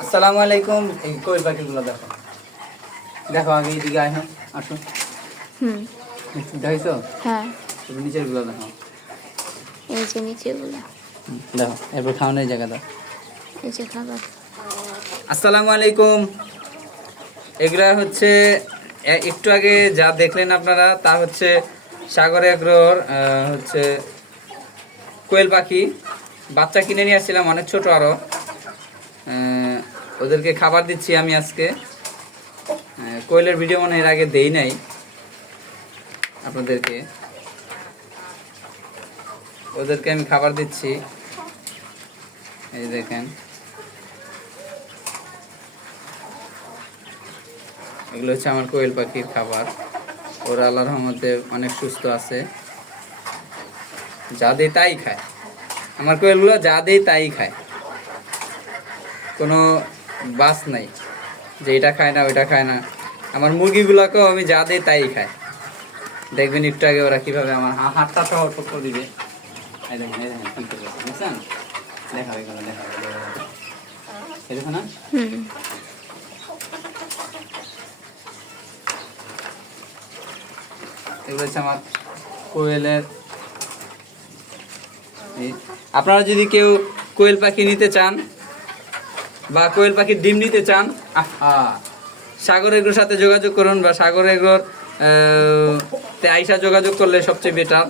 আসসালামু আলাইকুম। এই কোয়েল পাখিগুলো দেখো, দেখো আগে এদিকে আয়, আসো। দেখছো? হ্যাঁ, নিচের গুলো দেখো, এই যে নিচেগুলো, দেখো এরপর খাওয়ানোর জায়গা দাও। এই যে খাবার। আসসালামু আলাইকুম। এগুলা হচ্ছে একটু আগে যা দেখলেন আপনারা, তা হচ্ছে সাগর এগ্রোর হচ্ছে কোয়েল পাখি। বাচ্চা কিনে নিয়ে আসছিলাম, অনেক ছোট আরো। ওদেরকে খাবার দিচ্ছি আমি আজকে। কোয়েলের ভিডিও মনে এর আগে দেই নাই আপনাদেরকে। ওদেরকে আমি খাবার দিচ্ছি, এই দেখেন। এগুলো হচ্ছে আমার কোয়েল পাখির খাবার। ওরা আল্লাহর রহমতে অনেক সুস্থ আছে, যা দেয় তাই খায়। আমার কোয়েলগুলো যা দেয় তাই খায়, কোনো বাস নাই যে এটা খায় না ওইটা খায় না। আমার মুরগিগুলোকেও আমি যা দেই তাই খায়। দেখবেন একটু আগে ওরা কিভাবে আমার হাতটা সহ টক্কর দিবে। এই দেখেন, এই দেখেন কি করবে, বুঝছেন? দেখা এগুলো, দেখা এই দেখো না। এগুলো হচ্ছে আমার কোয়েলের। আপনারা যদি কেউ কোয়েল পাখি নিতে চান বা কোয়েল পাখির ডিম নিতে চান, সাগর এগ্রোর সাথে যোগাযোগ করুন, বা সাগর এগ্রোর তে আইসা যোগাযোগ করলে সবচেয়ে বেটার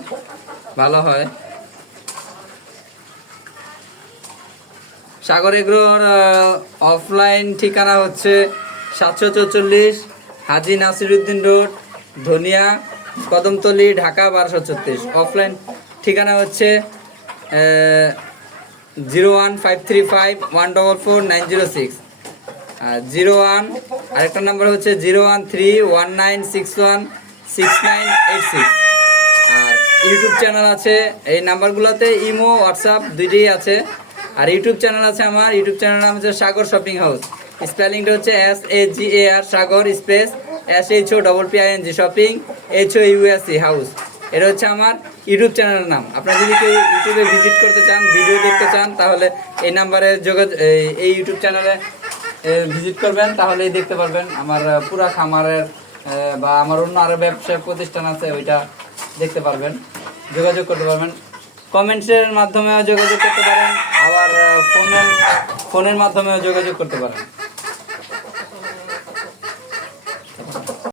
ভালো হয়। সাগর এগ্রোর অফলাইন ঠিকানা হচ্ছে 744 হাজী নাসিরউদ্দিন রোড, ধনিয়া, কদমতলী, ঢাকা 1236। অফলাইন ঠিকানা হচ্ছে 01535144906। আর 01 আরেকটা নাম্বার হচ্ছে 01319616986। আর ইউটিউব চ্যানেল আছে, এই নাম্বারগুলোতে ইমো হোয়াটসঅ্যাপ দুইটাই আছে। আর ইউটিউব চ্যানেল আছে, আমার ইউটিউব চ্যানেল নাম হচ্ছে সাগর শপিং হাউস। স্পেলিংটা হচ্ছে SAGAR, সাগর space SHOPPING shopping HOUSE house. এটা হচ্ছে আমার ইউটিউব চ্যানেলের নাম। আপনারা যদি কেউ ইউটিউবে ভিজিট করতে চান, ভিডিও দেখতে চান, তাহলে এই নাম্বারে এই ইউটিউব চ্যানেলে ভিজিট করবেন, তাহলেই দেখতে পারবেন আমার পুরা খামারের বা আমার অন্য আরো ব্যবসা প্রতিষ্ঠান আছে, ওইটা দেখতে পারবেন, যোগাযোগ করতে পারবেন। কমেন্টসের মাধ্যমেও যোগাযোগ করতে পারেন, আবার ফোনের মাধ্যমেও যোগাযোগ করতে পারেন।